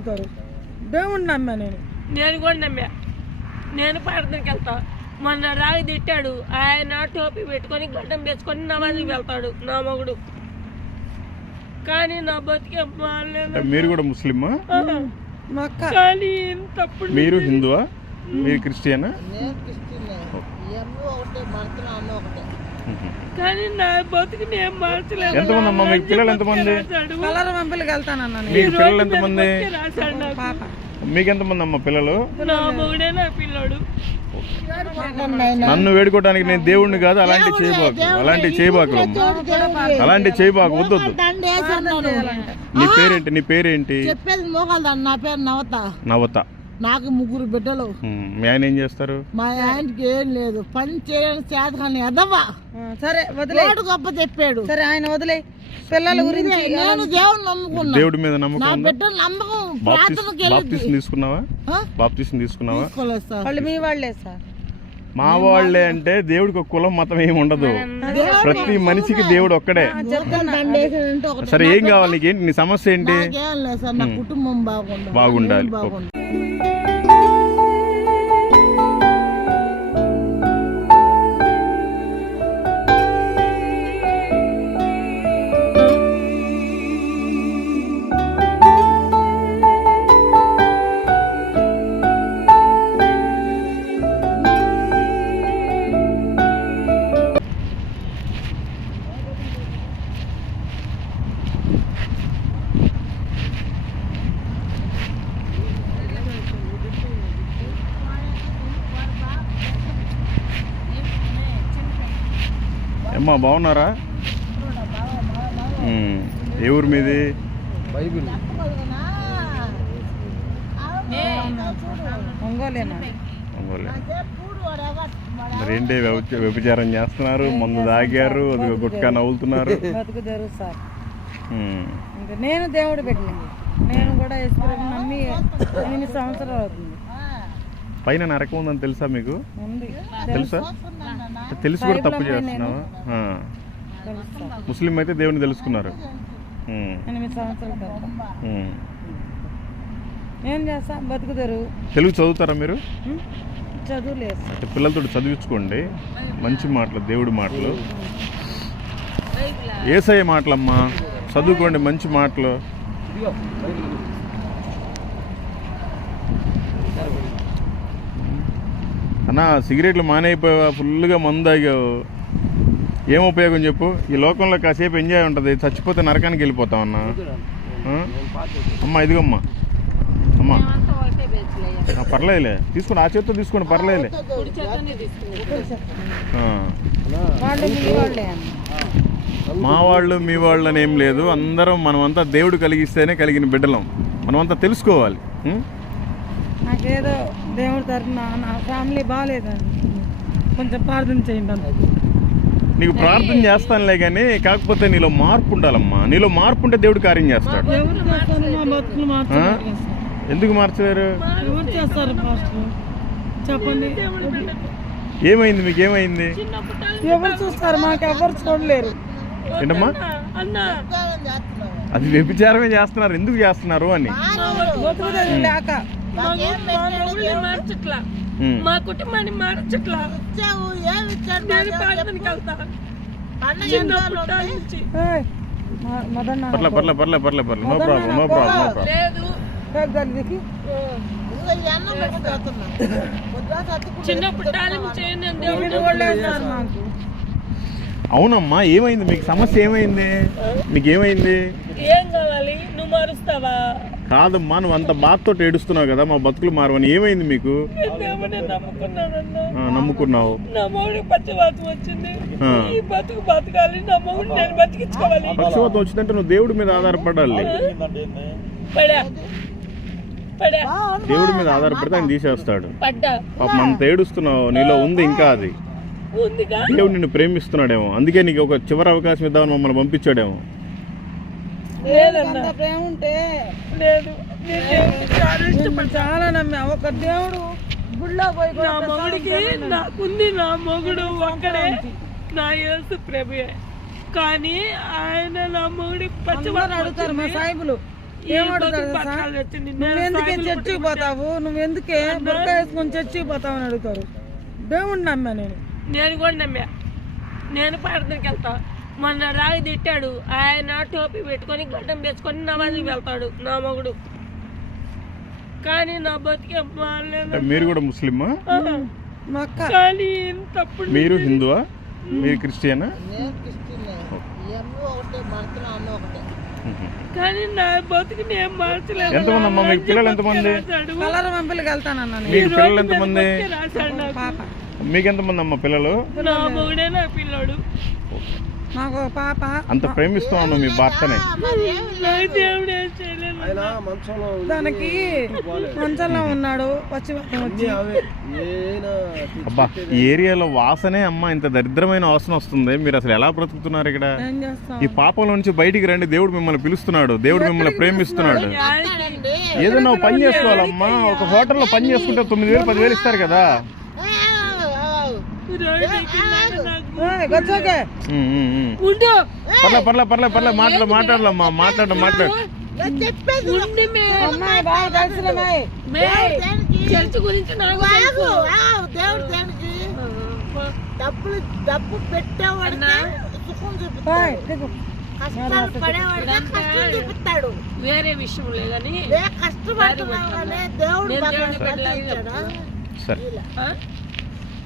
దేవుణ్ణి నమ్మా నేను. నేను కూడా నమ్మా. నేను ప్రార్థనకి వెళ్తా. మొన్న రాగి తిట్టాడు. ఆయన టోపీ పెట్టుకొని గడ్డం తెచ్చుకొని నమాజ్కి వెళ్తాడు నా మొగుడు. కానీ నా బతికే మీరు కూడా ముస్లిమా? కానీ తప్పుడు మీరు హిందువా? మీరు క్రిస్టియనా? కానీ నా బతుకు నేను మార్చలేదు ఎంతమంది అమ్మా మీకు పిల్లలు ఎంతమంది? రాశాడు. కలర్ పంపిలకి వెళ్తానన్నా నేను. మీకు పిల్లలు ఎంతమంది? రాశాడు నాకు. పాప. మీకు ఎంతమంది అమ్మ పిల్లలు? నా మొగుడే నా పిల్లడు. నన్ను వేడుకోవడానికి నేను దేవుణ్ణి కాదు అలాంటి చేయబాకు అలాంటి చేయబాకు అలాంటి చేయబాకు వద్దు వద్దు నీ పేరేంటి? నీ పేరేంటి? చెప్పేది నా పేరు నవత. నవత. నాకు ముగ్గురు బిడ్డలు. ఉమ్, మీ ఆయన ఏం చేస్తారు? మా ఆయనకి ఏం లేదు. పని చేయని చేత కానీ ఎదవా సరే వదిలే. గొప్ప చెప్పాడు. సరే ఆయన వదిలే. పిల్లల గురించి నేను దేవుని నమ్ముకున్నా. దేవుడి మీద నా నమ్మకం ఉందా? బిడ్డలు నమ్మకం ప్రార్థనకి తీసుకున్నావా? బాప్తిస్ తీసుకున్నావా? తీసుకోలేదు సార్. వాళ్ళు మీ వాళ్ళే సార్. మా వాళ్ళే అంటే దేవుడికి ఒక కులం మతం ఏమి ఉండదు. ప్రతి మనిషికి దేవుడు ఒక్కడే. సరే ఏం కావాలి నీకేంటి? నీ సమస్య ఏంటి? కుటుంబం బాగుండాలి. అమ్మా బాగున్నారా? ఏ ఊరు మీది. మరేంటి వ్యభ- వ్యభిచారం చేస్తున్నారు? మందు తాగారు అదిగో గుట్కా నవ్వులుతున్నారు. నేను దేవుడు పెట్టిన. నేను కూడా నమ్మి ఎనిమిది సంవత్సరాలు అవుతుంది. పైన నరకం ఉందని తెలుసా మీకు? ఉంది. తెలుసా. తెలిసి కూడా తప్పు చేస్తున్నావా? ముస్లిం అయితే దేవుని తెలుసుకున్నారు. ఏం చేస్తా? తెలుగు చదువుతారా మీరు? పిల్లలతో చదివించుకోండి. మంచి మాటలు దేవుడి మాటలు. ఏసయ్య మాటలమ్మా. చదువుకోండి మంచి మాటలు. అన్నా సిగరెట్లు మానేయిపోయావా? ఫుల్గా మందు తాగావు. ఏం ఉపయోగం చెప్పు? ఈ లోకంలో కాసేపు ఎంజాయ్ ఉంటుంది. చచ్చిపోతే నరకానికి వెళ్ళిపోతావు అన్నా. అమ్మ అమ్మా ఇదిగమ్మా. అమ్మా. ఆ, పర్లేదులే. తీసుకోండి ఆ చేత్తో తీసుకోండి పర్లేదులే. మా వాళ్ళు మీ వాళ్ళు అని ఏం లేదు. అందరం మనమంతా దేవుడు కలిగిస్తేనే కలిగిన బిడ్డలం. మనమంతా తెలుసుకోవాలి. నాకేదో దేవుడి తరఫున నా ఫ్యామిలీ బాగాలేదండి. కొంచెం ప్రార్థన చేయండి అన్న నీకు ప్రార్థన చేస్తానులే కానీ కాకపోతే నీలో మార్పు ఉండాలమ్మా. నీలో మార్పు ఉంటే దేవుడు కార్యం చేస్తాడు. ఎందుకు మార్చలేరు? చెప్పండి. ఏమైంది మీకు? ఏమైంది? ఎవరు చూస్తారు? మాకు ఎవరు చూడలేరు. ఏంటమ్మా? అన్న అది వ్యభిచారమే చేస్తున్నారు. ఎందుకు చేస్తున్నారు అని. మా మార్చట్లా. కుటుంబాన్ని మార్చట్లా. నేను వెళ్తా. పర్లే పర్లే పర్లే no problem no problem no problem లేదు. చిన్నప్పుడు అవునమ్మా ఏమైంది? మీకు సమస్య ఏమైంది? మీకు ఏమైంది ఏం కావాలి? నువ్వు మారుస్తావా? కాదమ్మా నువ్వు అంత బాధతో ఏడుస్తున్నావు కదా మా బతుకులు మారవని. ఏమైంది మీకు? నమ్ముకున్నావు. పక్షవాతం వచ్చిందంటే నువ్వు దేవుడి మీద ఆధారపడాలి. పడా. పడా. దేవుడి మీద ఆధారపడితే ఆయన తీసేస్తాడు. పాపం అంత ఏడుస్తున్నావు. నీలో ఉంది ఇంకా అది. దేవుడు నిన్ను ప్రేమిస్తున్నాడేమో. అందుకే నీకు ఒక చివరి అవకాశం ఇద్దామని మమ్మల్ని పంపించాడేమో. లేదన్నా. ప్రేమ ఉంటే లేదు చాలా నేను చాలా నమ్మా. ఒక దేవుడు గుళ్ళో పోయి నా మొగుడికి నాకుంది నా మొగుడు ఒక్కడే. నా యేసు ప్రభుయే కానీ ఆయన నా మొగుడి అందరూ పచ్చవాతం అడుగుతారు మా. సాయిబులు. ఈ ఏమంటారు బతుకు తెలుసా? బతకాలి వచ్చింది. నువ్వు నేను ఎందుకే సైకిల్ చర్చికి పోతావు? నువ్వు ఎందుకే బుర్క వేసుకొని చర్చికి పోతావు అని అడుగుతారు? దేవుణ్ణి నమ్మా నేను. నేను కూడా నమ్మా. నేను ప్రార్థనకి వెళ్తా మొన్న రాగి తిట్టాడు. ఆయన టోపీ పెట్టుకొని గడ్డం వేసుకొని నమాజ్కి వెళ్తాడు నా మొగుడు. కానీ నా బతికే బాగాలేదు మీరు కూడా ముస్లిమా? కానీ తప్పుడు మీరు హిందువా? మీరు క్రిస్టియనా? కానీ నా బతుకు నేను మార్చలేదు ఎంతమంది అమ్మా మీకు పిల్లలు ఎంతమంది. కలర్ వెళ్తానన్నా మీకు పిల్లలు ఎంతమంది? మీకు అమ్మ పిల్లలు? నా మొగుడే నా పిల్లోడు. నాకు పాప. అంత ప్రేమిస్తూ ఉన్నావు మీ భర్తని. దానికి మంచంలో ఉన్నాడు వచ్చి అబ్బా ఈ ఏరియాలో వాసనే అమ్మ ఇంత దరిద్రమైన వాసన వస్తుంది. మీరు అసలు ఎలా బ్రతుకుతున్నారు ఇక్కడ? ఈ పాపంలో నుంచి బయటికి రండి దేవుడు మిమ్మల్ని పిలుస్తున్నాడు దేవుడు మిమ్మల్ని ప్రేమిస్తున్నాడు. ఏదైనా పని చేసుకోవాలమ్మా ఒక హోటల్లో పని చేసుకుంటే తొమ్మిది వేలు పదివేలు ఇస్తారు కదా. పర్లే పర్లే పర్లే పర్లే మాట్లాడు మాట్లాడలమ్మా మాట్లాడు మాట్లాడు. డబ్బులు డబ్బు పెట్టేవాడికి సుఖం చూపిస్తాడు. కష్టాలు పడేవాడికి కష్టం చూపిస్తాడు. వేరే విషయం లేదని ఏ కష్టపడుతున్నావు దేవుడు సరే?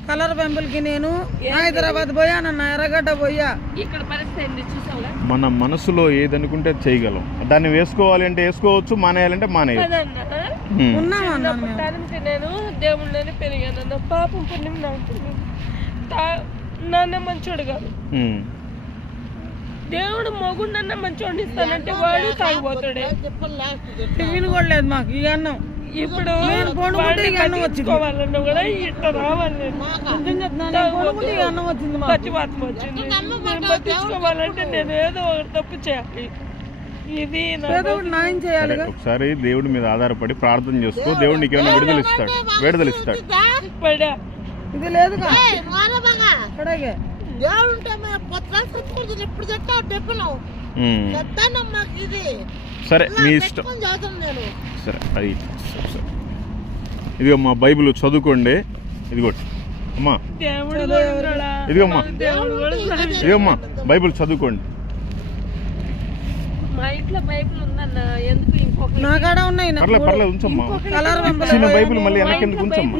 కలర్ పెంపుల్కి నేను హైదరాబాద్ పోయానన్న ఎర్రగడ్డ పోయా. ఇక్కడ పరిస్థితి ఏంది చూసావుగా మన మనసులో ఏదనుకుంటే అది చేయగలం. దాన్ని వేసుకోవాలి అంటే వేసుకోవచ్చు మానేయాలంటే మానేయచ్చు. నేను దేవుళ్ళని పెరిగాను అన్న. పాపం పుణ్యం నాకు. తా- నాన్న మంచోడు కాదు. దేవుడు మొగుండన్న మంచోడిని ఇస్తానంటే వాడు తాగిపోతాడే టిఫిన్ కూడా లేదు మాకు ఈ అన్నం. ఇప్పుడు అన్నం వచ్చింది. కూడా రావాలి నేను. వచ్చింది పట్టించుకోవాలంటే ఏదో ఒకటి తప్పు చేయాలి. ఇది ఒకసారి దేవుడి మీద ఆధారపడి ప్రార్థన చేసుకో దేవుడు నీకు ఏమైనా విడుదల ఇస్తాడు. విడుదల ఇస్తాడు. ఇది దేవుడు కట్టుకుంటుంది ఎప్పుడు చెప్తావు? ఉమ్. చెప్తానమ్మా ఇది. సరే మీ ఇష్టం. సరే అది. ఇదిగో మా బైబిల్ చదువుకోండి. ఇదిగోటి అమ్మా? ఇదిగోమ్మా. ఇదిగోమ్మా బైబిల్ చదువుకోండి. పర్లేదు ఉంచమ్మా. బైబిల్ మళ్ళీ వెనక్కి ఎందుకు ఉంచమ్మా?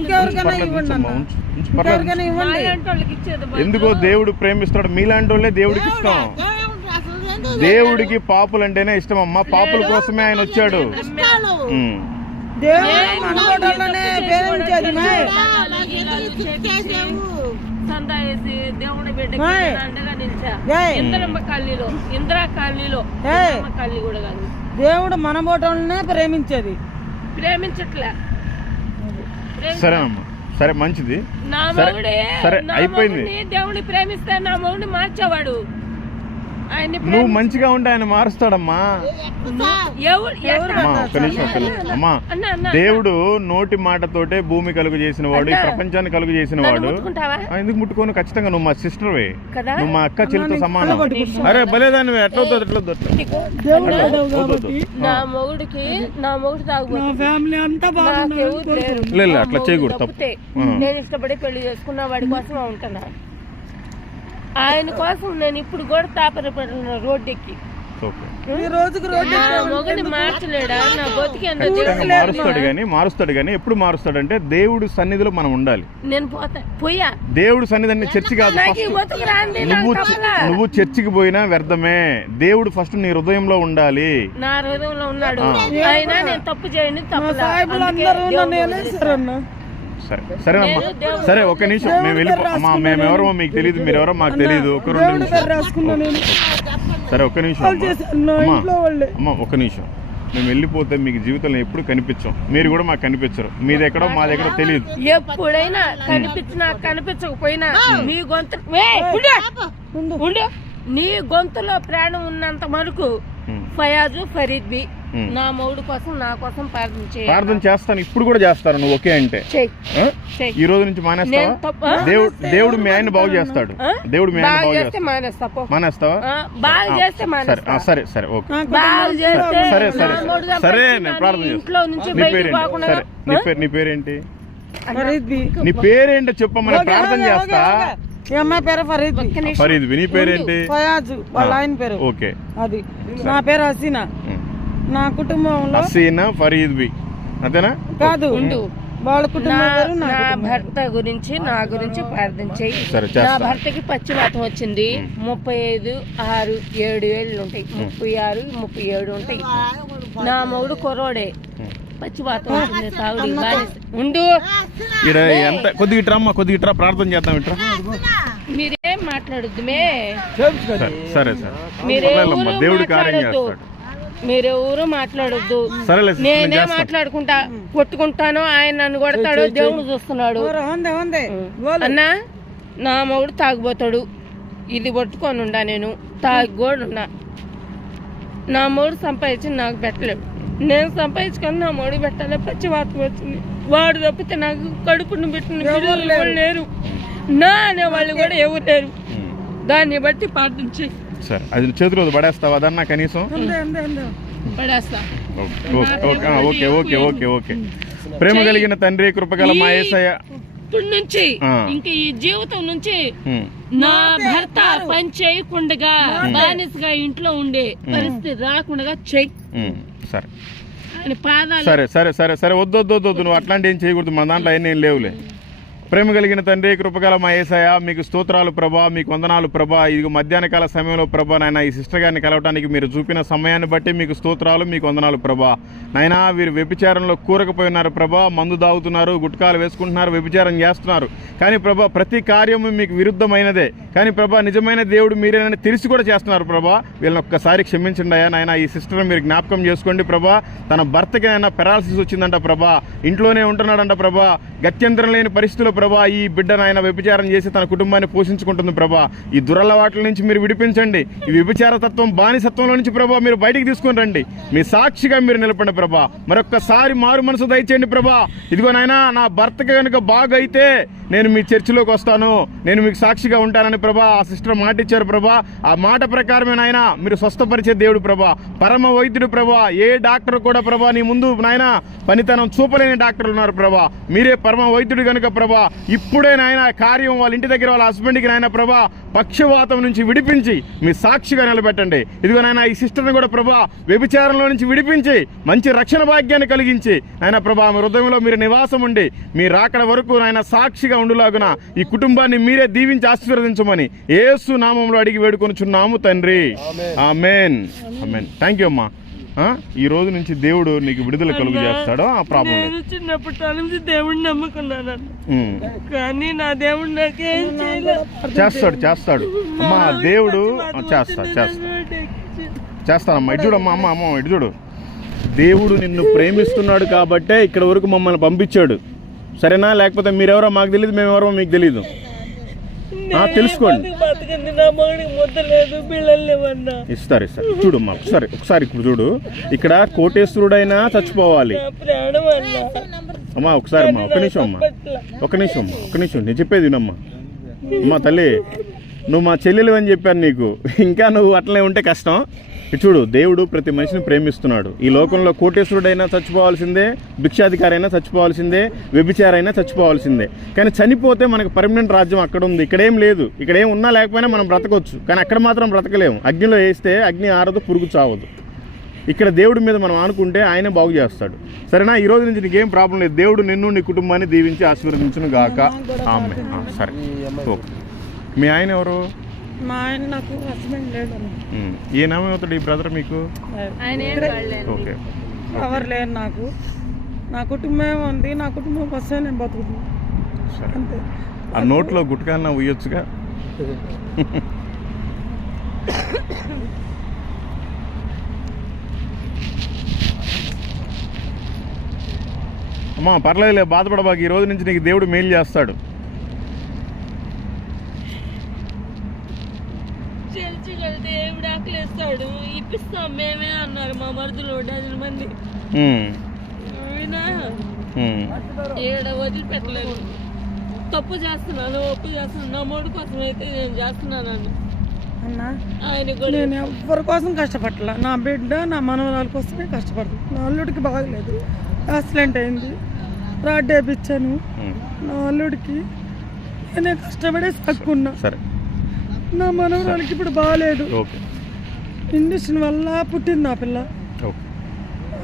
దేవుడు ప్రేమిస్తాడు మీలాంటి వాళ్ళే దేవుడికి ఎందుకు దేవుడికి పాపులు అంటేనే ఇష్టం అమ్మా. పాపుల కోసమే ఆయన వచ్చాడు. దేవుడు దేవుడి బిడ్డకి అండగా నిలిచా. ఇంద్రమ్మ ఇందిరా కూడా కాదు. మన బోటోళ్ళనే ప్రేమించేది. ప్రేమించట్లే. సరేనమ్మా సరే మంచిది. నా సరే, మొగుడే సరే, నా అయిపోయింది. దేవుడిని ప్రేమిస్తే నా మొగుడిని మార్చేవాడు. నువ్వు మంచిగా ఉంటే ఆయన మారుస్తాడమ్మా? అమ్మా దేవుడు నోటి మాటతోటే భూమి కలుగు చేసిన వాడు ఈ ప్రపంచాన్ని కలుగు చేసిన వాడు ఎందుకు ముట్టుకోను? ఖచ్చితంగా నువ్వు మా సిస్టర్వే. కదా? నువ్వు మా అక్క చెల్లితో సమానం. అరే భలేదాన్ని ఎట్లా అట్లా చేయకూడదు, తప్పు. నేను ఇష్టపడి పెళ్ళి చేసుకున్న వాడి కోసం ఉంటున్నా ఆయన కోసం నేను ఇప్పుడు కూడా తాపరపడుతున్నా రోడ్డు ఎక్కి ఓకే. ఈ రోజుకి రోజు నా మొగుడిని మార్చలేడా? నా బతికి ఎంత ఖచ్చితంగా మారుస్తాడు కానీ మారుస్తాడు కానీ ఎప్పుడు మారుస్తాడంటే దేవుడు సన్నిధిలో మనం ఉండాలి. నేను పోతా. పోయా దేవుడు సన్నిధి అంటే చర్చి కాదు నువ్వు. నువ్వు చర్చికి పోయినా వ్యర్థమే. దేవుడు ఫస్ట్ నీ హృదయంలో ఉండాలి. నా హృదయంలో ఉన్నాడు. ఆ. అయినా నేను తప్పు చేయని మా సరే సరేనమ్మా సరే ఒక నిమిషం. మేము వెళ్ళి అమ్మా మేము ఎవరో మీకు తెలియదు మీరు ఎవరో మాకు తెలియదు ఒక రెండు నిమిషం. సరే ఒక్క నిమిషం అమ్మా. ఒక నిమిషం. మేము వెళ్ళిపోతే మీకు జీవితంలో ఎప్పుడు కనిపించాం. మీరు కూడా మాకు కనిపించరు. మీది ఎక్కడో మా దగ్గర తెలియదు ఎప్పుడైనా కనిపించినా కనిపించకపోయినా నీ గొంతు నీ గొంతులో ప్రాణం ఉన్నంత వరకు ఫయాజు ఫరీద్ బి. ఉమ్. నా మౌడు కోసం నా కోసం ప్రార్థన చేయాలి ప్రార్థన చేస్తాను ఇప్పుడు కూడా చేస్తాను నువ్వు ఓకే అంటే. ఈ రోజు నుంచి నేను మానేస్తావా తప్ప దేవుడు దేవుడు మీ ఆయన బాగు చేస్తాడు? దేవుడు మీ ఆయన బాగా చేస్తే మానేస్తా మానేస్తావా? బాగా చేస్తే సరే మానేస్తా. సరే సరే ఓకే. నా బాగా చేస్తే సరే సరే సరే. నేను ప్రార్థన ఇంట్లో నుంచి నీ బయటికి పేరేంటి? పోకుండా సరే నీ పేరు నీ పేరేంటి? నీ పేరేంటో చెప్పమని ప్రార్థన చేస్తా. ఈ అమ్మాయి పేరు. ఫరీద్ నీ పేరేంటి? ఫయాజ్ వాళ్ళ. ఆయన పేరు. ఓకే. అది. నా పేరు హసీనా. నా కుటుంబంలో హసీనా ఫరీద్ బి. అంతేనా? కాదు. ఉండు. వాళ్ళ నా కుటుంబం నా. భర్త గురించి నా గురించి ప్రార్థన చేయి. సరే నా భర్తకి పచ్చివాతం వచ్చింది. ముప్పై ఐదు ఆరు ఏడు ఏళ్ళు ఉంటాయి. ముప్పై ఆరు ముప్పై ఏడు ఉంటాయి. నా మొగుడు కుర్రోడే. ఉమ్. పచ్చివాతం వచ్చింది తాగుడు బానిస. ఉండు. ఈడ ఎంత కొద్దిగా కొద్దిగా ఇట్రా ప్రార్థన చేద్దాం ఇట్రా మీరేం మాట్లాడొద్దు మే సరే సరే సరే. మీరే ఊరు దేవుడు కార్యం మాట్లాడొద్దు. చేస్తాడు. మీరే ఊరు మాట్లాడొద్దు. నేను. మాట్లాడుకుంటా కొట్టుకుంటాను ఆయన నన్ను కొడతాడు దేవుడు చూస్తున్నాడు. అన్నా నా మొగుడు తాగిపోతాడు ఇది పట్టుకొని ఉండా నేను. తాగి కూడా ఉన్నా నా మొగుడు సంపాదించి నాకు పెట్టలేడు. నేను సంపాదించుకొని నా మొగుడు పెట్టాలి పచ్చి వాతం వచ్చింది వాడు తప్పితే నాకు కడుపును పెట్టిన లేరు. నా అనే వాళ్ళు కూడా ఎవరు లేరు. దాన్ని బట్టి చేయి. సరే అది చేతిలో పడేస్తావా అదన్నా కనీసం? Okay okay okay okay okay okay ప్రేమ కలిగిన తండ్రి కృపగల మా యేసయ్య ఇప్పటి నుంచి. ఇంక ఈ జీవితం నుంచి. నా భర్త పని చేయకుండా బానిసగా ఇంట్లో ఉండే పరిస్థితి రాకుండా చెయ్యి. సరే. సరే సరే సరే సరే వద్దు వద్దు వద్దు, నువ్వు అట్లాంటి ఏం చేయకూడదు. మన దాంట్లో అవన్నీ ఏం లేవులే. ప్రేమ కలిగిన తండ్రి కృపగల మా ఏసయ మీకు స్తోత్రాలు ప్రభా మీకు వందనాలు ప్రభా. ఇది మధ్యాహ్న కాల సమయంలో ప్రభా నాయన ఈ సిస్టర్ గారిని కలవటానికి మీరు చూపిన సమయాన్ని బట్టి మీకు స్తోత్రాలు మీకు వందనాలు ప్రభా. నైనా వీరు వ్యభిచారంలో కూరకపోయినారు ప్రభా మందు దాగుతున్నారు గుట్కాలు వేసుకుంటున్నారు వ్యభిచారం చేస్తున్నారు. కానీ ప్రభా ప్రతి కార్యము మీకు విరుద్ధమైనదే. కానీ ప్రభా నిజమైన దేవుడు మీరేనని తెలిసి కూడా చేస్తున్నారు ప్రభా. వీళ్ళని ఒక్కసారి క్షమించండి అయ్యా నాయన ఈ సిస్టర్ మీరు జ్ఞాపకం చేసుకోండి ప్రభా. తన భర్తకి నైనా పెరాలసిస్ వచ్చిందంట ప్రభా. ఇంట్లోనే ఉంటున్నాడంట ప్రభా. గత్యంతరం లేని పరిస్థితుల్లో ప్రభా ఈ బిడ్డను ఆయన వ్యభిచారం చేసి తన కుటుంబాన్ని పోషించుకుంటుంది ప్రభా. ఈ దురలవాట్ల నుంచి మీరు విడిపించండి. ఈ వ్యభిచార తత్వం బానిసత్వంలో నుంచి ప్రభా మీరు బయటికి తీసుకొని రండి. మీ సాక్షిగా మీరు నిలపండి ప్రభా. మరొక్కసారి మారు మనసు దయచేయండి ప్రభా. ఇదిగో నాయనా నా భర్తకి కనుక బాగైతే నేను మీ చర్చిలోకి వస్తాను. నేను మీకు సాక్షిగా ఉంటానని ప్రభా ఆ సిస్టర్ మాట ఇచ్చారు ప్రభా. ఆ మాట ప్రకారమే నాయన మీరు స్వస్థపరిచే దేవుడు ప్రభా. పరమ వైద్యుడు ప్రభా. ఏ డాక్టర్ కూడా ప్రభా నీ ముందు నాయన పనితనం చూపలేని డాక్టర్లు ఉన్నారు ప్రభా. మీరే పరమ వైద్యుడు కనుక ప్రభా. ఇప్పుడే నాయన కార్యం వాళ్ళ ఇంటి దగ్గర వాళ్ళ హస్బెండ్కి నాయన ప్రభా పక్షవాతం నుంచి విడిపించి మీ సాక్షిగా నిలబెట్టండి. ఇదిగో నాయన ఈ సిస్టర్ని కూడా ప్రభా వ్యభిచారంలో నుంచి విడిపించి మంచి రక్షణ భాగ్యాన్ని కలిగించి నాయన ప్రభా మీ హృదయంలో మీరు నివాసం ఉండి మీ రాకడ వరకు నాయన సాక్షిగా ఉండులాగున ఈ కుటుంబాన్ని మీరే దీవించి ఆశీర్వదించమని ఏసు నామంలో అడిగి వేడుకొనుచున్నాము తండ్రి. ఆమెన్. ఆమెన్. థ్యాంక్ యూ అమ్మా. ఆ, ఈ రోజు నుంచి దేవుడు నీకు విడుదల కలుగు చేస్తాడో? ఆ ప్రాబ్లం చిన్నప్పటి నుంచి దేవుడిని నమ్ముకున్నాను. కానీ నా దేవుడు నాకేం చేస్తాడు చేస్తాడు. అమ్మా దేవుడు ఆ, చేస్తా చేస్తా. చేస్తానమ్మా ఇటు చూడమ్మా అమ్మ అమ్మ ఇటు చూడు. దేవుడు నిన్ను ప్రేమిస్తున్నాడు కాబట్టే ఇక్కడ వరకు మమ్మల్ని పంపించాడు. సరేనా? లేకపోతే మీరెవరో మాకు తెలియదు మేమెవరో మీకు తెలియదు తెలుసుకోండి. ఇస్తారు ఇస్తారు చూడు అమ్మా ఒకసారి ఒకసారి ఇప్పుడు చూడు. ఇక్కడ కోటేశ్వరుడైనా చచ్చిపోవాలి. అమ్మా ఒకసారి అమ్మా ఒక నిమిషం అమ్మా. ఒక నిమిషం అమ్మా ఒక నిమిషం. నేను చెప్పేది వినమ్మా. అమ్మా తల్లి నువ్వు మా చెల్లెలు అని చెప్పాను నీకు. ఇంకా నువ్వు అట్లనే ఉంటే కష్టం. చూడు దేవుడు ప్రతి మనిషిని ప్రేమిస్తున్నాడు. ఈ లోకంలో కోటేశ్వరుడైనా చచ్చిపోవాల్సిందే భిక్షాధికారి అయినా చచ్చిపోవాల్సిందే వ్యభిచారైనా చచ్చిపోవాల్సిందే. కానీ చనిపోతే మనకు పర్మనెంట్ రాజ్యం అక్కడ ఉంది. ఇక్కడేం లేదు. ఇక్కడ ఏం ఉన్నా లేకపోయినా మనం బ్రతకొచ్చు. కానీ అక్కడ మాత్రం బ్రతకలేము. అగ్నిలో వేస్తే అగ్ని ఆరదు పురుగు చావదు. ఇక్కడ దేవుడి మీద మనం ఆనుకుంటే ఆయనే బాగు చేస్తాడు. సరేనా? ఈ రోజు నుంచి నీకేం ప్రాబ్లం లేదు. దేవుడు నిన్ను నీ కుటుంబాన్ని దీవించి ఆశీర్వదించును గాక ఆమె సరే. ఓకే. మీ ఆయన ఎవరు? మా ఆయన నాకు హస్బెండ్ లేడు ఉమ్. ఏ నామం అవుతాడు ఈ బ్రదర్ మీకు? ఆయన ఏం కాడలేదు ఓకే. ఎవరు లేరు నాకు. నా కుటుంబం ఉంది నా కుటుంబం వస్తే నేను అంతే. ఆ నోట్లో గుట్కాలన్నా ఉయ్యొచ్చుగా? అమ్మా పర్లేదులే బాధపడబాకు. ఈ రోజు నుంచి నీకు దేవుడు మేలు చేస్తాడు. ఇస్తాం మేమే అన్నారు మా మరుదులు డజన్ మంది. ఏడ వదిలిపెట్టలేదు. తప్పు చేస్తున్నాను ఒప్పు చేస్తున్నాను. నా మూడు కోసం అయితే నేను చేస్తున్నాను అన్న ఆయన కూడా నేను ఎవరి కోసం కష్టపడలే నా బిడ్డ నా మనవరాల కోసమే కష్టపడుతుంది. నా అల్లుడికి బాగలేదు. యాక్సిడెంట్ అయింది. రాడ్ వేపించాను. నా అల్లుడికి నేనే కష్టపడే సక్కున్నా సరే. నా మనవరాలకి ఇప్పుడు బాగాలేదు. ఓకే. ఇంజక్షన్ వల్ల పుట్టింది పిల్ల.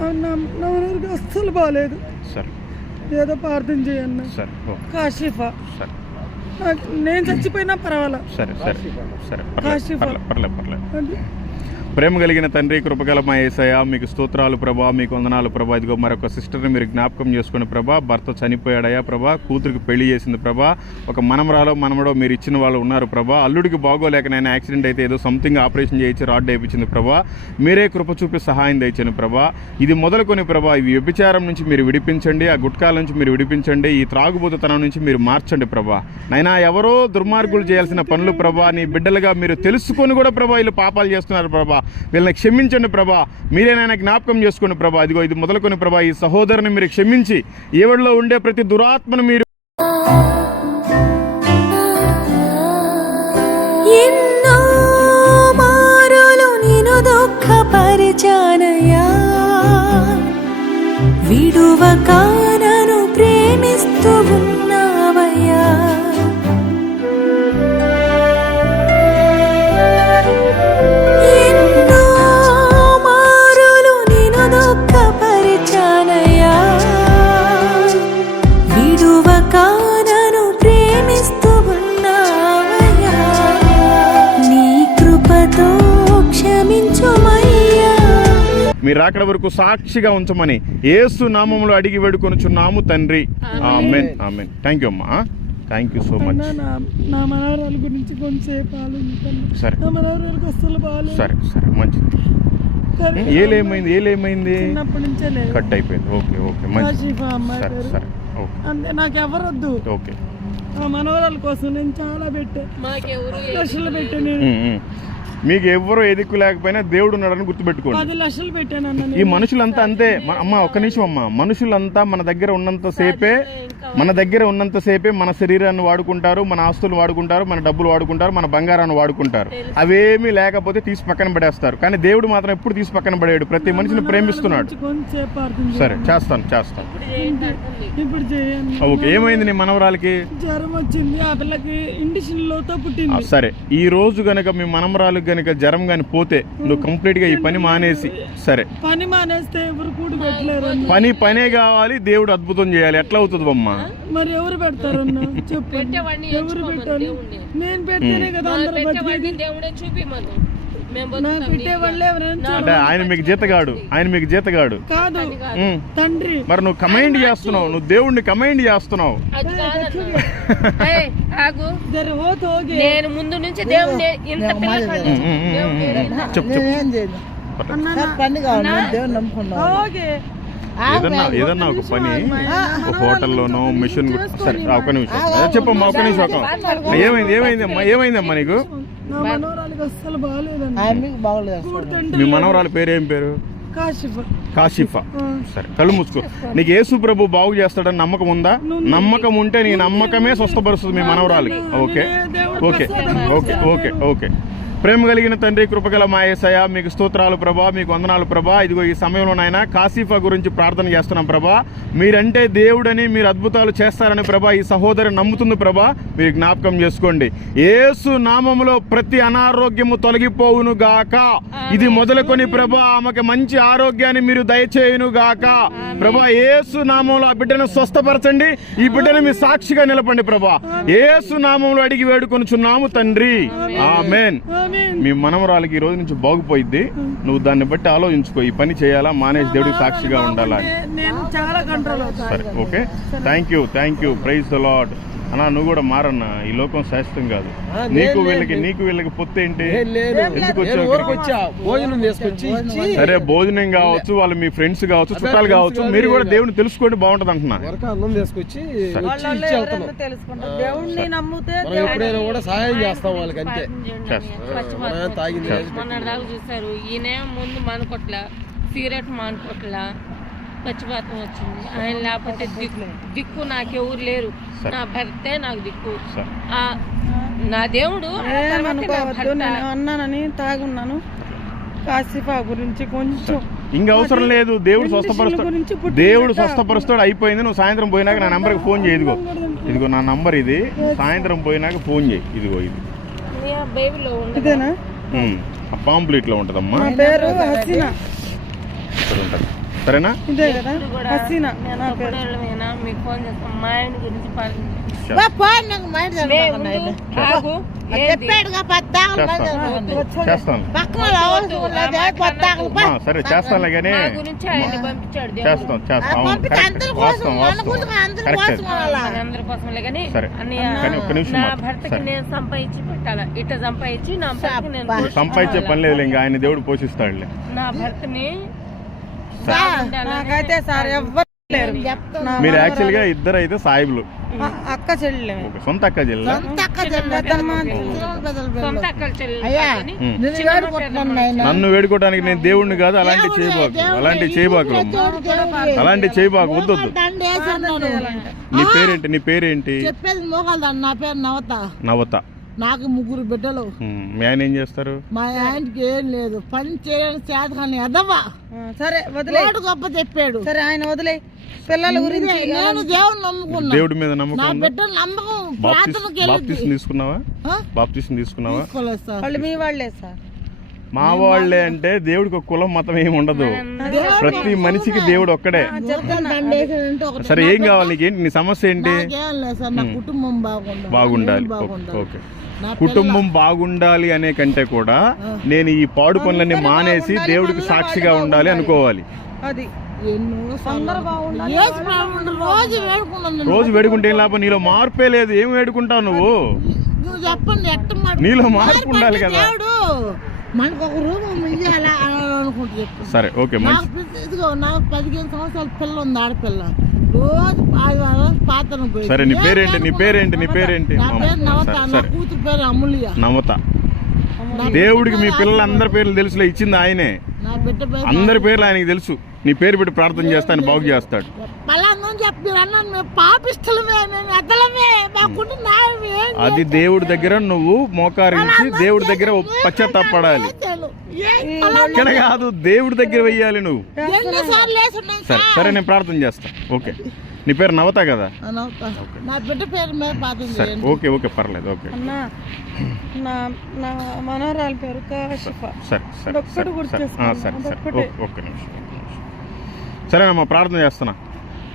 నా నా మనవరాలకి అస్సలు బాగాలేదు సరే. ఏదో ప్రార్థన చేయన్న. కాశీఫా. నేను చచ్చిపోయినా పర్వాలా? సరే సరే సరే పర్లేదు కాశీఫా. అది ప్రేమ కలిగిన తండ్రి కృపగల మా ఏసయ మీకు స్తోత్రాలు ప్రభా మీకు వందనాలు ప్రభా. ఇదిగో మరొక సిస్టర్ని మీరు జ్ఞాపకం చేసుకుని ప్రభా భర్త చనిపోయాడయా ప్రభా కూతురికి పెళ్ళి చేసింది ప్రభా. ఒక మనమరాలో మనమడో మీరు ఇచ్చిన వాళ్ళు ఉన్నారు ప్రభా. అల్లుడికి బాగోలేక నేను యాక్సిడెంట్ అయితే ఏదో సంథింగ్ ఆపరేషన్ చేయించి రాడ్ వేయించింది ప్రభా. మీరే కృప చూపి సహాయం తెచ్చాను ప్రభా. ఇది మొదలుకొని ప్రభా ఈ వ్యభిచారం నుంచి మీరు విడిపించండి ఆ గుట్కాల నుంచి మీరు విడిపించండి ఈ త్రాగుబోతుతనం నుంచి మీరు మార్చండి ప్రభా. నైనా ఎవరో దుర్మార్గులు చేయాల్సిన పనులు ప్రభా నీ బిడ్డలుగా మీరు తెలుసుకొని కూడా ప్రభా వీళ్ళు పాపాలు చేస్తున్నారు ప్రభా. వీళ్ళని క్షమించండి ప్రభా. మీరే నాయన జ్ఞాపకం చేసుకోండి ప్రభా. ఇదిగో ఇది మొదలుకొని ప్రభా ఈ సహోదరుని మీరు క్షమించి ఏవడిలో ఉండే ప్రతి దురాత్మను మీరు ఎన్నో మారులు ప్రేమిస్తూ వరకు సాక్షిగా ఉంచమని ఏసు నామములో అడిగి వేడుకొనుచున్నాము తండ్రి. ఆమెన్. ఆమెన్ థ్యాంక్ యూ అమ్మా. థ్యాంక్ యూ సో మచ్ నా నా మనవరాల గురించి కొంచెంసేపు ఆలోచించాను సరే. నా మనవరాలకు అస్సలు బాగాలేదు సరే సరే మంచిది. ఏలేమైంది ఏలేమైంది చిన్నప్పటి నుంచే లేదు. కట్ అయిపోయింది ఓకే ఓకే మంచిది. సరే సరే ఓకే. అంతే నాకు ఎవరొద్దు ఓకే. ఆ మనవరాల కోసం నేను చాలా పెట్టా. లక్షలు పెట్టాను. మీకు ఎవ్వరూ ఎదుకు లేకపోయినా దేవుడు ఉన్నాడని గుర్తుపెట్టుకోండి. ఈ మనుషులంతా అంతే. అమ్మ ఒక్క నిమిషం అమ్మ. మనుషులంతా మన దగ్గర ఉన్నంత సేపే మన దగ్గర ఉన్నంత సేపే మన శరీరాన్ని వాడుకుంటారు మన ఆస్తులు వాడుకుంటారు మన డబ్బులు వాడుకుంటారు మన బంగారాన్ని వాడుకుంటారు. అవేమీ లేకపోతే తీసి పక్కన పడేస్తారు. కానీ దేవుడు మాత్రం ఎప్పుడు తీసి పక్కన పడేయడు ప్రతి మనిషిని ప్రేమిస్తున్నాడు. సరే చేస్తాను చేస్తాను. ఇప్పుడు చేయండి ఓకే ఏమైంది నీ మనవరాలకి? జ్వరం వచ్చింది ఆ పిల్లకి ఇండిషన్ లోతో ఆ, పుట్టింది సరే. ఈ రోజు గనక మీ మనమరాలకు గనక జ్వరం గాని పోతే నువ్వు కంప్లీట్గా ఈ పని మానేసి సరే. పని మానేస్తే ఎవరు కూడు పెట్టలేరు అన్న. పని పనే కావాలి దేవుడు అద్భుతం చేయాలి. ఎట్లా అవుతుంది అమ్మా మరి ఎవరు పెడతారు అన్న చెప్పు ఎవరు పెట్టాలి. నేను పెడితేనే కదా అందరు బతికేది? పెట్టేవాడిని దేవుడే చూపిమను. మేము అంటే ఆయన మీకు జీతగాడు. ఆయన మీకు జీతగాడు. తండ్రి. మరి నువ్వు కమైండ్ చేస్తున్నావు. నువ్వు దేవుణ్ణి కమైండ్ చేస్తున్నావు. నేను ముందు నుంచి ఏదన్నా ఒక పని ఒక హోటల్లోనో మిషన్ సరే ఒక నిమిషం. చెప్పమ్మా ఒక నిమిషం ఏమైంది ఏమైంది అమ్మా ఏమైంది అమ్మా నీకు? అస్సలు బాగాలేదండి. ఆమెకి బాగలేదు కూర్చుంటే మీ మనవరాల పేరు ఏం పేరు? కాశీఫ్. కాశిఫా. సరే కళ్ళు మూసుకో. నీకు యేసు ప్రభు బాగు చేస్తాడని నమ్మకం ఉందా? నమ్మకం ఉంటే నీ నమ్మకమే స్వస్థపరుస్తుంది మీ మనవరాలకి. Okay. Okay. Okay. Okay. Okay. ప్రేమ కలిగిన తండ్రి కృపగల మా యేసయ్య మీకు స్తోత్రాలు ప్రభా మీకు వందనాలు ప్రభా. ఇదిగో ఈ సమయంలో నాయన కాశీఫా గురించి ప్రార్థన చేస్తున్నాం ప్రభా. మీరంటే దేవుడని మీరు అద్భుతాలు చేస్తారని ప్రభా ఈ సహోదరి నమ్ముతుంది ప్రభా. మీరు జ్ఞాపకం చేసుకోండి. యేసు నామములో ప్రతి అనారోగ్యము తొలగిపోవును గాక. ఇది మొదలుకొని ప్రభా ఆమెకి మంచి ఆరోగ్యాన్ని మీరు దయచేయును గాక. ప్రభా యేసు నామంలో ఆ బిడ్డను స్వస్థపరచండి. ఈ బిడ్డను మీ సాక్షిగా నిలపండి ప్రభా. యేసు నామంలో అడిగి వేడుకొనుచున్నాము తండ్రి. ఆమేన్ మీ మనమరాలకి ఈ రోజు నుంచి బాగుపోయిద్ది. నువ్వు దాన్ని బట్టి ఆలోచించుకో. ఈ పని చేయాలా? మానేసి దేవుడికి సాక్షిగా ఉండాలా? సరే okay? Thank you thank you praise the lord అన్నా నువ్వు కూడా మారన్నా. ఈ లోకం శాశ్వతం కాదు. నీకు వీళ్ళకి. నీకు వీళ్ళకి పొత్తు ఏంటి? భోజనం తీసుకొచ్చి సరే భోజనం కావచ్చు వాళ్ళు మీ ఫ్రెండ్స్ కావచ్చు చుట్టాలు కావచ్చు మీరు కూడా దేవుని తెలుసుకోండి బాగుంటది అంటున్నా. వరకు అన్నం తీసుకొచ్చి ఎప్పుడైనా కూడా సహాయం చేస్తాం వాళ్ళకి అంతే. తాగింది. చూసారు ఈయన ముందు మానుకోట్ల సిగరెట్ మానుకోట్ల పచ్చిపాతం వచ్చింది. ఆయన లేకపోతే దిక్కు దిక్కు నాకెవరు లేరు. సరే. నా భర్తే నాకు దిక్కు. నా దేవుడు ఏమనుకోవద్దు. నేను అన్నానని తాగున్నాను. కాశీఫా గురించి కొంచెం ఇంకా అవసరం లేదు. దేవుడు స్వస్థపరుస్తాడు. దేవుడు. స్వస్థపరుస్తాడు. అయిపోయింది. నువ్వు సాయంత్రం పోయినాక నా నంబర్కి ఫోన్ చేయి. ఇదిగో. ఇదిగో నా నంబర్ ఇది. సాయంత్రం పోయినాక ఫోన్ చేయి. ఇదిగో ఇది. ఇదేనా? పాంప్లెట్లో ఉంటుందమ్మా. నా పేరు హసీనా. ఇక్కడ ఉంటుంది. సరేనా? చేస్తాను. చేస్తాను. చేస్తాను సరే చేస్తానులే కానీ నా గురించి ఆయన పంపించాడు దేవుడు. చేస్తాం సరే. కానీ ఒక్క నిమిషం నా మాత్రం. భర్తకి సరే. నేను సంపాదించి పని లేదు ఇంకా ఆయన దేవుడు పోషిస్తాడులే. నా భర్తని నాకైతే సార్ ఎవ్వరు మీరు మనవరాలు. యాక్చువల్గా ఇద్దరు అయితే సాయిబులు అక్క చెల్లె సొంత అక్క చెల్లి. నిన్ను వేడుకోవడానికి నేను. దేవుడిని కాదు అలాంటి చేయబాకు. అలాంటి చేయబాకు. అలాంటి చేయబాకు వద్దొద్దు. నీ పేరేంటి నీ పేరేంటి? చెప్పేది మోకాలు దండ నా పేరు నవత. నవత. నాకు ముగ్గురు బిడ్డలు. మీ ఆయన ఏం చేస్తారు? మా ఆయనకి ఏం లేదు. పని చేయడానికి చేత కానీ ఎదవా సరే వదిలే. గొప్ప చెప్పాడు. సరే ఆయన వదిలే. పిల్లల గురించి నేను దేవుడు నమ్ముకున్నా. దేవుడి మీద నా నమ్మకం ఉందా? బిడ్డ నమ్మకం ప్రార్థనకి వెళ్ళింది. తీసుకున్నావా? బాప్తిస్ తీసుకున్నావా? తీసుకోలేదు సార్. వాళ్ళు మీ వాళ్ళే సార్. మా వాళ్ళే అంటే దేవుడికి ఒక కులం మతం ఏమి ఉండదు. ప్రతి మనిషికి దేవుడు ఒక్కడే. సరే ఏం కావాలి నీకేంటి నీ సమస్య ఏంటి? నాకేం లేదు సార్ నా కుటుంబం బాగుండాలి. ఓకే, కుటుంబం బాగుండాలి అనే కంటే కూడా నేను ఈ పాడు పనులన్నీ మానేసి దేవుడికి సాక్షిగా ఉండాలి అనుకోవాలి. అది. రోజు వేడుకుంటే ఏం లాభం? నీలో మార్పే లేదు. ఏం వేడుకుంటావు నువ్వు? చెప్పండి నీలో మార్పు ఉండాలి కదా. దేవుడు మనకు ఒక రూపం ఇయ్యాలా అని అనుకుంటూ చెప్పు సరే ఓకే నాకు పిల్ల- ఇదిగో నాకు పదిహేను సంవత్సరాల పిల్ల ఉంది ఆడపిల్ల రోజు ఆదివారం పాత్రను పోయి సరే, నీ పేరేంటి? నీ పేరేంటి? నీ పేరేంటి? నా పేరు నవత సరే, నా సరే. కూతురు పేరు అమూల్య నా దేవుడికి మీ పిల్లలందరి పేర్లు తెలుసులే ఇచ్చింది ఆయనే అందరి పేర్లు ఆయనకి తెలుసు. నీ పేరు పెట్టి ప్రార్థన చేస్తే ఆయన బాగు చేస్తాడు. అది దేవుడి దగ్గర నువ్వు మోకారించి దేవుడి దగ్గర పశ్చాత్తాపడాలి. ఇక్కడ కాదు దేవుడి దగ్గర వెయ్యాలి నువ్వు. సరే సరే. నేను ప్రార్థన చేస్తా. ఓకే. నీ పేరు నవత కదా. నా బిడ్డ పేరు మీద సరే ఓకే ఓకే పర్లేదు ఓకే అన్న నా నా మనవరాలి పేరు కాశిఫా సరే సరే సరే సరే ఆ, చేసుకోండి. సరే సరే అదొక్కటే. ఓ- ఒక్క నిమిషం ఒక్క నిమిషం. సరేనమ్మా ప్రార్థన చేస్తున్నా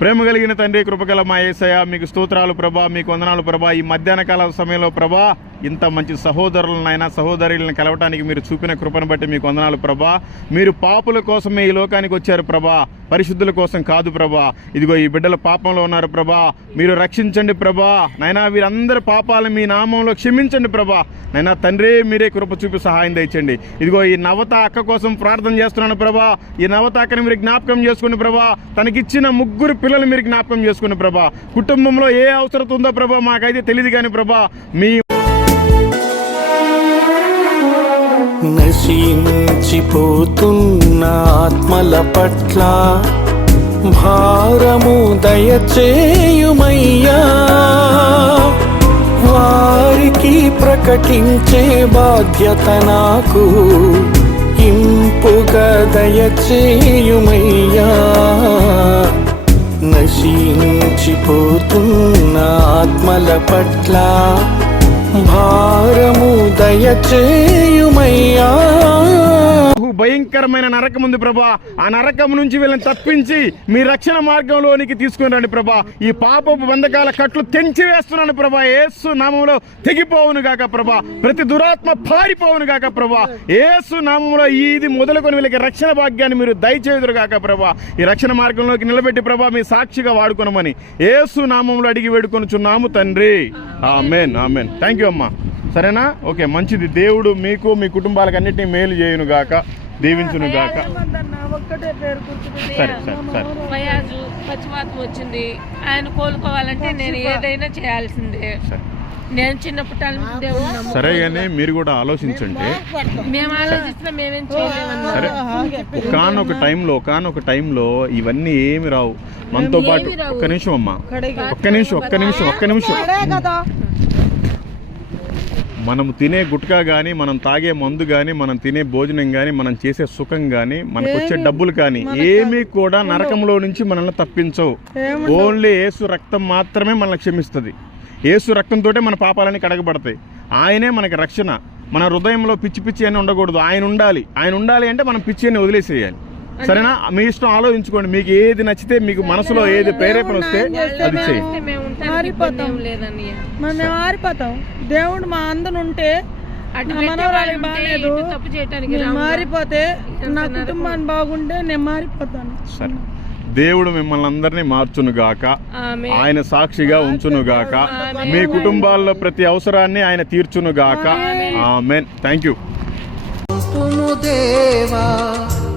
ప్రేమ కలిగిన తండ్రి కృపగల మా ఏసయ మీకు స్తోత్రాలు ప్రభా మీకు వందనాలు ప్రభా. ఈ మధ్యాహ్న కాల సమయంలో ప్రభా ఇంత మంచి సహోదరులనైనా సహోదరులను కలవటానికి మీరు చూపిన కృపను బట్టి మీకు వందనాలు ప్రభా. మీరు పాపుల కోసమే ఈ లోకానికి వచ్చారు ప్రభా. పరిశుద్ధుల కోసం కాదు ప్రభా. ఇదిగో ఈ బిడ్డల పాపంలో ఉన్నారు ప్రభా. మీరు రక్షించండి ప్రభా. నైనా వీరందరి పాపాలు మీ నామంలో క్షమించండి ప్రభా. నైనా తండ్రి మీరే కృప చూపి సహాయం తెచ్చండి ఇదిగో ఈ నవత అక్క కోసం ప్రార్థన చేస్తున్నాను ప్రభా. ఈ నవత అక్కని మీరు జ్ఞాపకం చేసుకోండి ప్రభా. తనకిచ్చిన ముగ్గురు పిల్లలు మీరు జ్ఞాపకం చేసుకుని ప్రభా కుటుంబంలో ఏ అవసరం ఉందో ప్రభా మాకైతే తెలియదు కానీ ప్రభా మీ నశించిపోతున్న ఆత్మల పట్ల భారము దయచేయుమయ్యా. వారికి ప్రకటించే బాధ్యత నాకు ఇంపుగా దయచేయుమయ్యా. క్షీణించిపోతున్న ఆత్మల పట్ల భారము దయచేయుమయ్యా. భయంకరమైన నరకం ఉంది ప్రభా. ఆ నరకం నుంచి వీళ్ళని తప్పించి మీ రక్షణ మార్గంలోనికి తీసుకుని రండి ప్రభా. ఈ పాపపు బంధకాల కట్లు తెంచి వేస్తున్నాను ప్రభా. ఏసు నామంలో తెగిపోవును గాక ప్రభా. ప్రతి దురాత్మ పారిపోవును గాక ప్రభా. ఏసు నామంలో ఇది మొదలుకొని వీళ్ళకి రక్షణ భాగ్యాన్ని మీరు దయచేదురు గాక ప్రభా. ఈ రక్షణ మార్గంలోకి నిలబెట్టి ప్రభా మీ సాక్షిగా వాడుకొనమని ఏసు నామంలో అడిగి వేడుకొనుచున్నాము తండ్రి. Amen amen. థ్యాంక్ యూ అమ్మా. సరేనా? ఓకే మంచిది. దేవుడు మీకు మీ కుటుంబాలకు అన్నిటినీ మేలు చేయును గాక దీవించును గాక. సరే సరే సరే. వచ్చింది. ఆయన కోలుకోవాలంటే నేను ఏదైనా చేయాల్సిందే. సరే. నేను చిన్నప్పటి నుంచి దేవుడు నమ్ము సరే కానీ మీరు కూడా ఆలోచించండి. మేము ఆలోచిస్తున్నా మేమేం చేయలేమన్నా. సరే. ఒకనొక టైంలో ఒకనొక టైంలో ఇవన్నీ ఏమి రావు. మనతో పాటు ఒక్క నిమిషం అమ్మా. ఒక్క నిమిషం ఒక్క నిమిషం ఒక్క నిమిషం. మనం తినే గుట్కా కానీ మనం తాగే మందు కానీ మనం తినే భోజనం కానీ మనం చేసే సుఖం కానీ మనకు వచ్చే డబ్బులు కానీ ఏమీ కూడా నరకంలో నుంచి మనల్ని తప్పించవు. ఓన్లీ ఏసు రక్తం మాత్రమే మనల్ని క్షమిస్తుంది. ఏసు రక్తంతో మన పాపాలని కడగబడతాయి. ఆయనే మనకి రక్షణ. మన హృదయంలో పిచ్చి పిచ్చి అని ఉండకూడదు. ఆయన ఉండాలి. ఆయన ఉండాలి అంటే మనం పిచ్చి అని వదిలేసేయాలి. సరేనా? మీ ఇష్టం ఆలోచించుకోండి. మీకు ఏది నచ్చితే మీకు మనసులో ఏది ప్రేరేపణ వస్తే అది చేయండి దేవుడు మా అందరు ఉంటే తప్పు. మారిపోతే నా కుటుంబాన్ని బాగుంటే నేను మారిపోతాను. సరే. దేవుడు మిమ్మల్ని అందరినీ మార్చును గాక. ఆమె ఆయన సాక్షిగా ఉంచును గాక. మీ కుటుంబాల్లో ప్రతి అవసరాన్ని ఆయన తీర్చును గాక. ఆమెన్. థ్యాంక్ యూ దేవా